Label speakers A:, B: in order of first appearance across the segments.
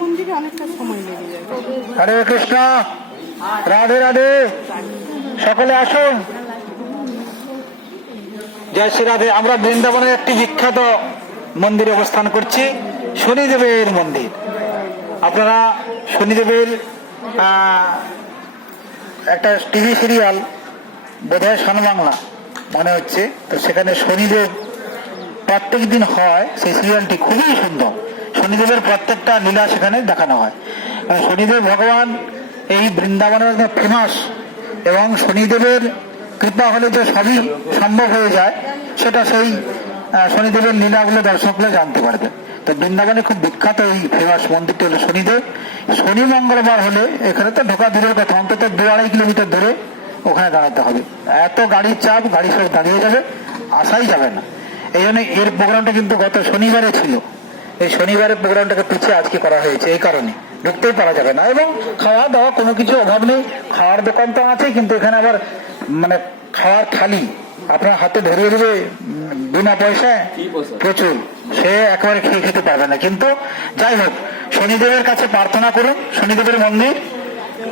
A: মন্দিরে অনেকটা সময় লেগে
B: হরে কৃষ্ণ, রাধে রাধে। সকলে আসুন জয় শ্রী রাধে। আমরা বৃন্দাবনের একটি বিখ্যাত মন্দিরে অবস্থান করছি, শনিদেবের মন্দির। আপনারা শনিদেবের একটা টিভি সিরিয়াল, বোধহয় বাংলা, মনে হচ্ছে। তো সেখানে শনিদেব প্রত্যেক দিন হয়। সেই সিরিয়ালটি খুবই সুন্দর। শনিদেবের প্রত্যেকটা লীলা সেখানে দেখানো হয়। শনিদেব ভগবান এই বৃন্দাবনের ফেমাস এবং শনিদেবের কৃপা হলে যে সবই সম্ভব হয়ে যায়, সেটা সেই শনিদেবের লীলাগুলো দর্শকরা জানতে পারবে। তো বৃন্দাবনে খুব বিখ্যাত এই ফেমাস মন্দিরটি হলো শনিদেব। শনি মঙ্গলবার হলে এখানে তো ঢোকা দূরের কথা, অন্তত দু আড়াই কিলোমিটার ধরে ওখানে দাঁড়াতে হবে। এত গাড়ির চাপ, গাড়ি সব দাঁড়িয়ে যাবে আসাই যাবে না। এই জন্য এর প্রোগ্রামটা কিন্তু গত শনিবারে ছিল। এই শনিবারের প্রোগ্রামটাকে পিছিয়ে আজকে করা হয়েছে এই কারণে। ঢুকতেই পারা যাবে না। এবং খাওয়া দাওয়া কোনো কিছু অভাব নেই। খাওয়ার দোকান তো আছে কিন্তু এখানে আবার মানে খাওয়ার থালি। আপনার হাতে ধরিয়ে দেবে বিনা পয়সায় প্রচুর। সে একেবারে খেয়ে খেতে পারবে না। কিন্তু যাই হোক শনিদেবের কাছে প্রার্থনা করুন। শনিদেবের মন্দির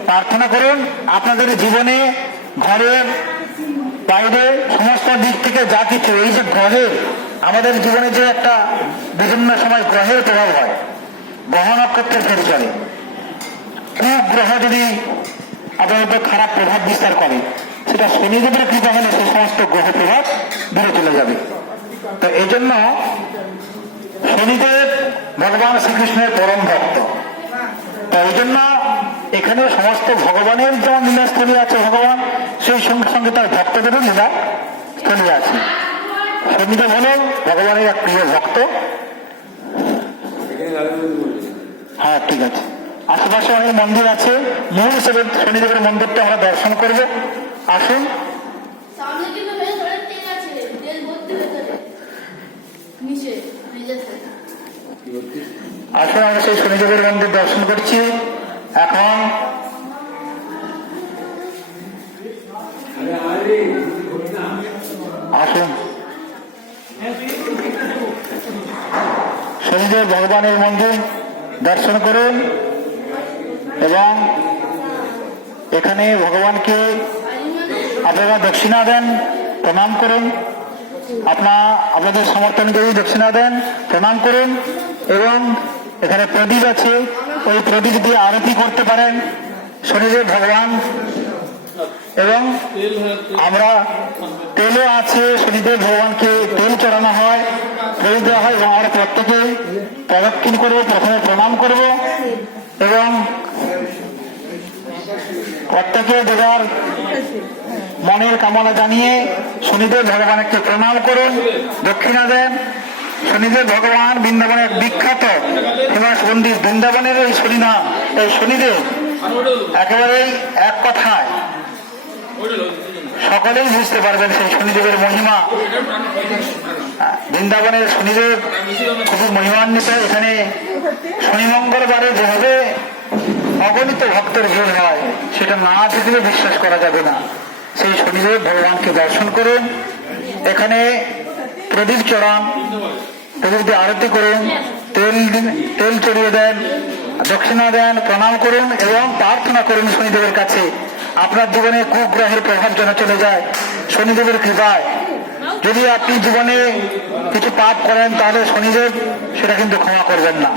B: প্রার্থনা করুন। আপনাদের জীবনে ঘরের বাইরে সমস্ত দিক থেকে যা কিছু এই যে গ্রহের আমাদের জীবনে যে একটা বিভিন্ন সময় গ্রহের প্রভাব হয় গ্রহ নক্ষত্রের ফের চলে গ্রহ যদি আপনার উপর খারাপ প্রভাব বিস্তার করে, সেটা শনিদেবের কৃপা হলে সে সমস্ত গ্রহ প্রভাব দূরে চলে যাবে। তো এই জন্য শনিদেব ভগবান শ্রীকৃষ্ণের পরম ভক্ত। তো এই জন্য এখানে সমস্ত ভগবানের যেমন লীলাস্থলী আছে ভগবান, সেই সঙ্গে সঙ্গে তার ভক্তদেরও লীলা স্থলী আছে। শনিদেব হল ভগবানের এক প্রিয় ভক্ত? হ্যাঁ ঠিক আছে। আশেপাশে অনেক মন্দির আছে। মূল হিসেবে শনিদেবের মন্দিরটা আমরা দর্শন করব। আসুন। আসুন আমরা সেই শনিদেবের মন্দির দর্শন করছি। এখন আসুন। শনিদেব ভগবানের মন্দির দর্শন করুন এবং এখানে ভগবানকে আপনারা দক্ষিণা দেন, প্রণাম করুন। আপনার আপনাদের সমর্থন যদি দক্ষিণা দেন, প্রণাম করুন এবং এখানে প্রদীপ আছে, ওই প্রদীপ দিয়ে আরতি করতে পারেন। শনিদেব ভগবান। এবং আমরা তেলও আছে শনিদেব ভগবানকে তেল চড়ানো হয়। প্রদীপ দেওয়া হয় এবং আমরা প্রত্যেকে প্রদক্ষিণ করব, প্রথমে প্রণাম করব এবং প্রত্যেকে দেবার মনের কামনা জানিয়ে শনিদেব ভগবানকে প্রণাম করুন, দক্ষিণা দেন। শনিদেব ভগবান বৃন্দাবনের বিখ্যাত ফেমাস মন্দির বৃন্দাবনের এই শনিনাম, এই শনিদেব একেবারেই এক কথায় সকলেই বুঝতে পারবেন সেই শনিদেবের মহিমা। বৃন্দাবনের শনিদেব খুবই মহিমান্বিত এখানে শনি মঙ্গলবারে যেভাবে অগণিত ভক্তের ভিড় হয়, সেটা না দেখলে বিশ্বাস করা যাবে না। সেই শনিদেব ভগবানকে দর্শন করুন। এখানে প্রদীপ চড়ান প্রদীপ দিয়ে আরতি করুন, তেল তেল চড়িয়ে দেন, দক্ষিণা দেন, প্রণাম করুন এবং প্রার্থনা করুন শনিদেবের কাছে। আপনার জীবনে কুগ্রহের প্রভাব যেন চলে যায়, শনিদেবের কৃপায়। যদি আপনি জীবনে কিছু পাপ করেন, তাহলে শনিদেব সেটা কিন্তু ক্ষমা করবেন না।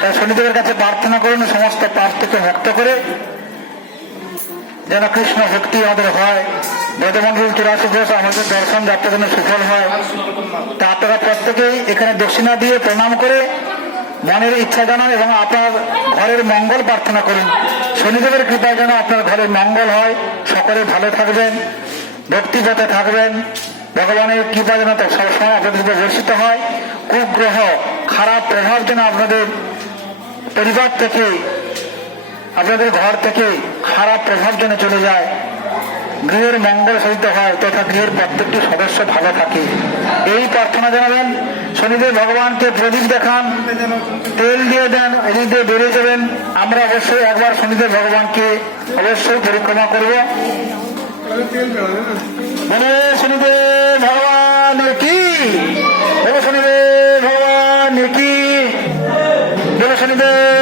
B: তাই শনিদেবের কাছে প্রার্থনা করুন, সমস্ত পাপ থেকে মুক্ত করে যেন কৃষ্ণ ভক্তি আমাদের হয়। বেদমন্ডল চুরাশি ঘোষ আমাদের দর্শন যাত্রা যেন সুফল হয়। তা আপনারা প্রত্যেকেই এখানে দক্ষিণা দিয়ে প্রণাম করে মনের ইচ্ছা জানান এবং আপনার ঘরের মঙ্গল প্রার্থনা করুন। শনিদেবের কৃপায় যেন আপনার ঘরের মঙ্গল হয়। সকলে ভালো থাকবেন ভক্তিপথে থাকবেন। ভগবানের কৃপা যেন সবসময় আপনাদের বর্ষিত হয়। কুগ্রহ, খারাপ প্রভাব যেন আপনাদের পরিবার থেকে, আপনাদের ঘর থেকে খারাপ প্রভাব যেন চলে যায়। গৃহের মঙ্গল সাধিত হয় তথা গৃহের প্রত্যেকটি সদস্য ভালো থাকে। এই প্রার্থনা জানাবেন, শনিদেব ভগবানকে প্রদীপ দেখান, তেল দিয়ে দেন এদিক দিয়ে বেরিয়ে যাবেন। আমরা অবশ্যই একবার শনিদেব ভগবানকে অবশ্যই পরিক্রমা করব। বলে শনিদেব। কি বলে শনিদেব ভগবান কি বলে শনিদেব